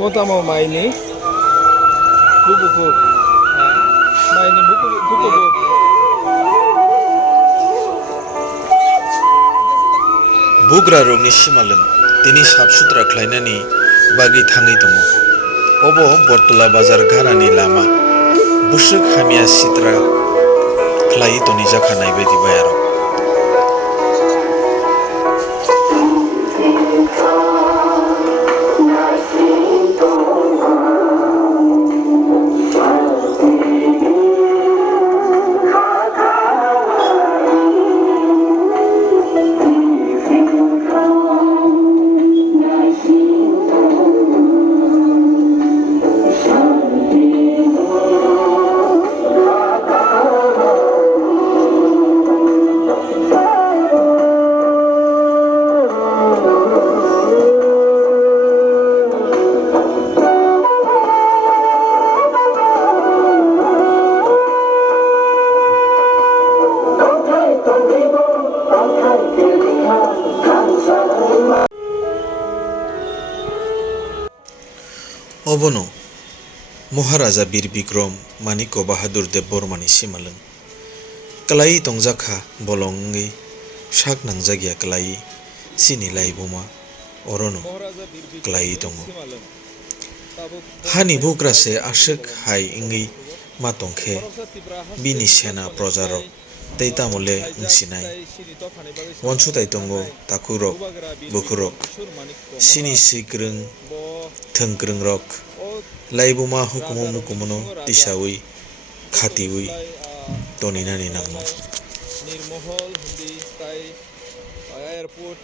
Mo maini buku maini buku Bugra rogni simalung tini sabsutra khlainani bagi thangai tongo obo Bortola bazar gharani lama busuk hamia sitra khlai toni jakha naibedi bayaro Obono Maharaja Bir Bikram Maniko Bahadur Dev Bormani simalung kalai tongjakha bolongi sak nangjagya kalai sini laibuma orono kalai tongo hani bugra se ashik hai ingi matongkhe bini sena projarok tei tamole ngsinai wansu tai tongo takurok bukurok sini sikrung thengkrung rok laibuma hukumu mukumono tisawi khatiwi toninani nangmo Nirmohol hindi tai airport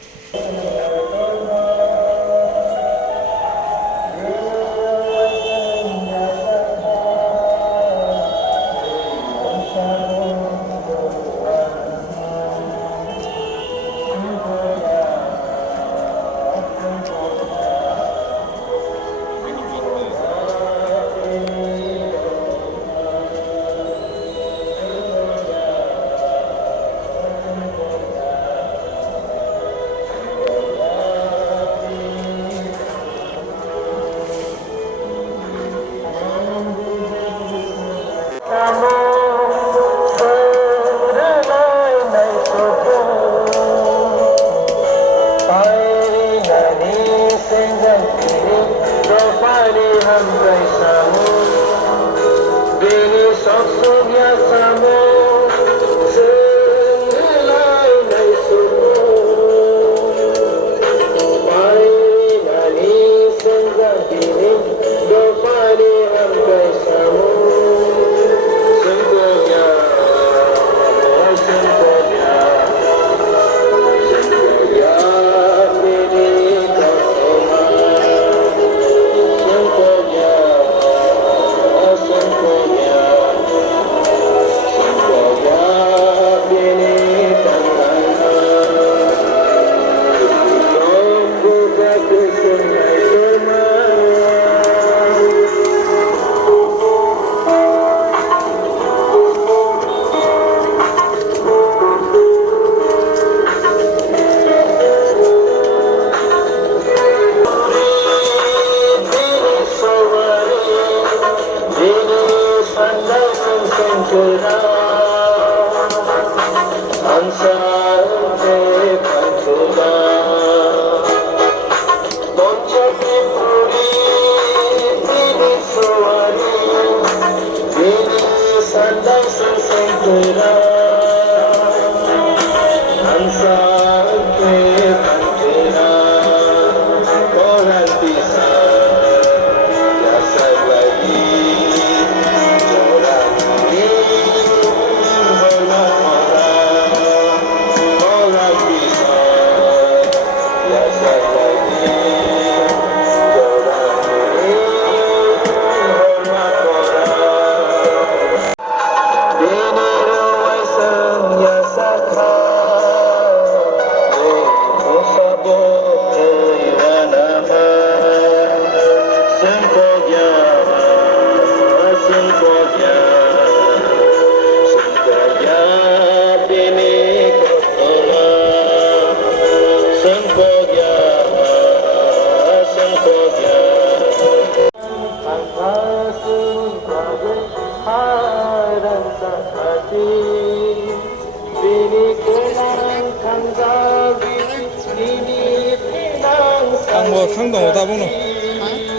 आंबो थांदों दा बुंनो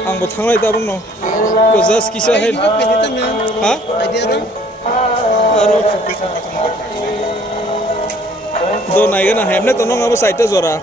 आंबो थांनाय दा बुंनो को just किसा है हा आरो दो नायगोन हेमने तो नंगाबो साइड जरा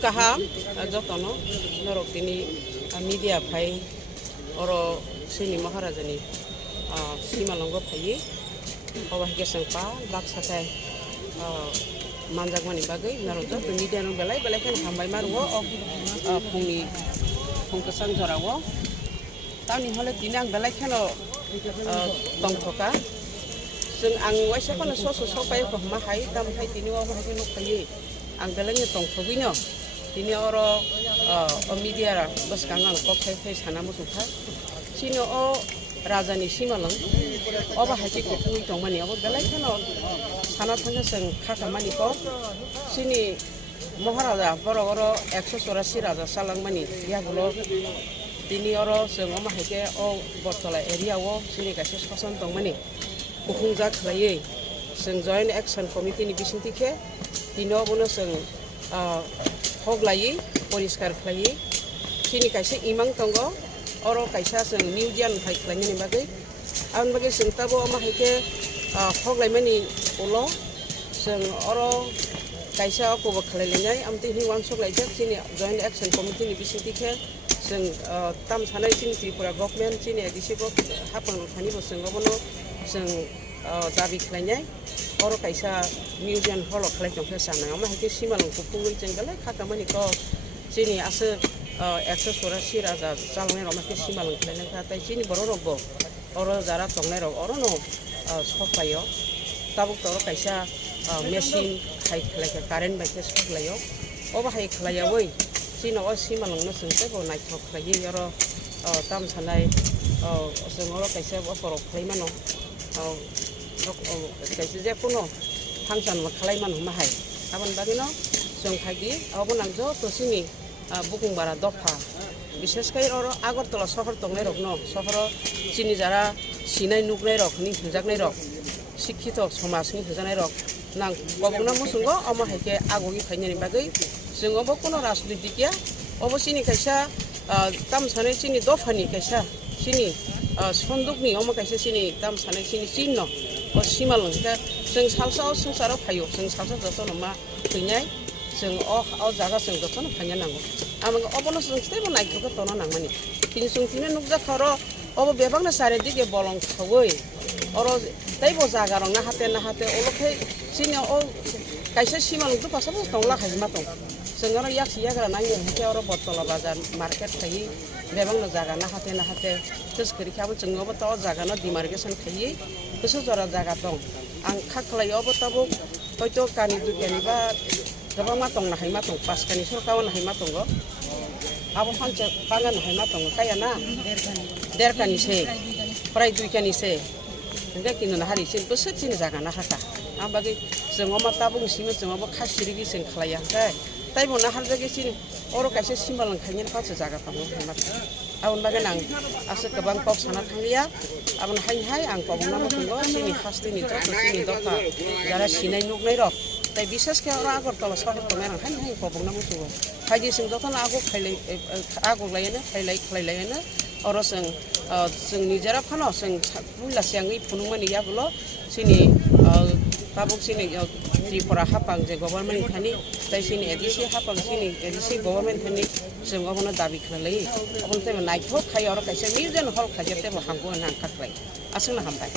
Kaham, jotono, norok tini media pai, oro sini Maharajani, Simalongo pai, awah kesengpa, bak sakai, manjak mani bagai, narojot, media no belai kan hambai maruo, pungi, pungkesan jorawo, tahun ini hole tinang belai kan tongtoka, seng ang waisa kan so pai ko mahai, tam pai tini wa mahai no pai, ang belai tongtobino. Ini orang media bos kangen kok kai sana musuh sini raja ni Simalung, apa haji kupui tong mani, apa belai kan sana tanya seng kakak mani kok sini Maharaja boro 184 raja salang mani, dia bolo ini orang seng apa haji bortola area sini kasih kosan tong mani, kupung jak lagi seng join action committee ni bisinti ke, ini orang seng Hoglai, poriskar klai, sini kaisa imang tonggo, oro kaisa seng museum hai klai ni bagai, awan bagai seng tabo ama heke hoglai mani ulo, seng oro kaisa aku baklai lengai, amti hiwan soglai jak sini joint action committee ni bisiti ke, seng tam sanai sini Tripura government sini edisi ko hapang khani bo seng gobono seng dabi klainya. Oro kaisa museum hall klai jong sana ama heke Simalung kupungui jenggale kakamani ko sini ase 184 raja salne roma ke Simalung klai kata sini bororobo oro jara tongne ro oro no sopayo tabuk toro kaisa machine hai klai ka current ba ke soklayo oba hai klai woi sini o Simalung no sengte bo nai thok klai oro tam sanai sengoro kaisa bo poro klai mano kaisa je kuno hangsan makalai man mahai aban bagino jong khagi abon angjo to sini bukung bara dofa বিশেষ করে oro Agartala শহর tongnai rok no শহর sini jara sinai nugnai rok ni hujaknai rok শিক্ষিত সমাজ ni hujaknai rok nang kobongna musungo ama haike agogi khainani bagai जों अब कोनो राजनीतिकिया अब सिनि कायसा ताम सानै सिनि दफानि कायसा सिनि सन्दुकनि अमा कायसा सिनि ताम सानै सिनि चिन्ह o Simalung ka जों salsa संसाराव फायो जों salsa जतो नमा फैनाय जों o जागा जों जतो फायना नांगौ आमग अबनो जों स्टेबो नायखौ तनो नांमानि तिनि जों तिनि नुजा खरो अब बेबांना सारे दिगे बलं खवै अरो तैबो जागा रं ना हाते ओलखै सिनि o कायसा Simalung तो पासाबो तंला खायमा तं जोंनो याखि याग्रा नांगौ हेके अरो बटला बाजार मार्केट थायो बेबांना जागा ना हाते तस्करी खाबो जोंबो त जागाना डिमार्केशन थायो गोसो जरा जागा दं आं खाखलायावबो ताबो हयतो कानि दुगियानि बा गोबां मा दं नाहाय मा दं पासकानि सरकाव नाहाय मा दंगो आबो फानसे बागान नाहाय मा दंगो कायाना देरकानिसे प्राय दुइकानिसे Hingga kini hari sin besar sin jaga nak haka. Bagi semua mata bung sini semua bung kasih lagi sin kelaya. Tapi mau nak harga sin orang kasih simbol langkahnya pas jaga tamu hemat. Aun bagi nang asal kebang kau sana tanglia. Aun hai ang kau nama tunggu sini khas ini dokter. Jara sini nuk nai rok. Tapi bisnis ke orang agar tahu sekarang kemarin hai kau nama tunggu. Haji sing dokter aku lainnya orang sing nijara pano sing mula siangi punungan iya gulo sini tabuk sini Tripura hapang je government thani tai sini edisi hapang sini edisi government thani sing government dabi khlai abon te nai thok khai or kaise mizen hol khajete bo hangko nang khaklai asung na hambai